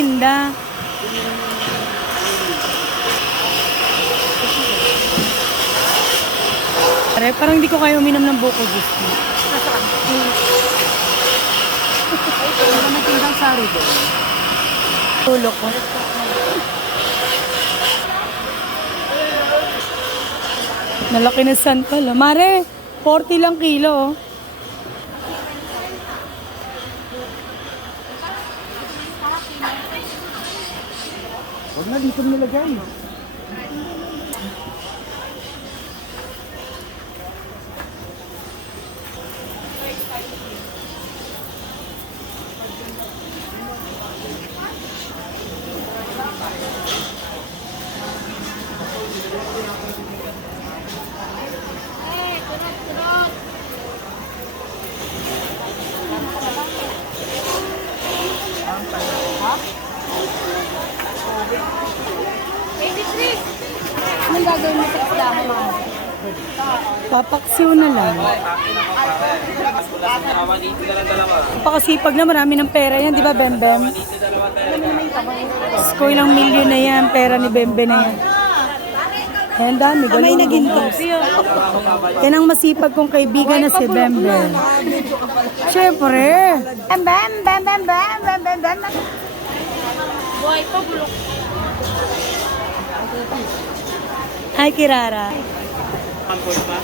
nagtitinda. Pare, parang hindi ko kaya uminom ng buko juice. Ano naman tindang sari doon? Tulog ko. Nalaki ng santol. Oh. Mare, 40 lang kilo. Oh. Huwag na dito nilagay. Anong gagawin mo sa isla mo, mga? Papaksiw na lang. Pakasipag na, marami ng pera yan, di ba, Bembem? Ko ilang milyon na yan, pera ni Bembe na yan. Ayan, dami. May naginto. Yan ang masipag kong kaibigan na si Bembe. Siyempre. Bem, bem, bem, bem, bem, bem, bem. Buhay pa, bulok. Hi, Kirara. Ampos pa?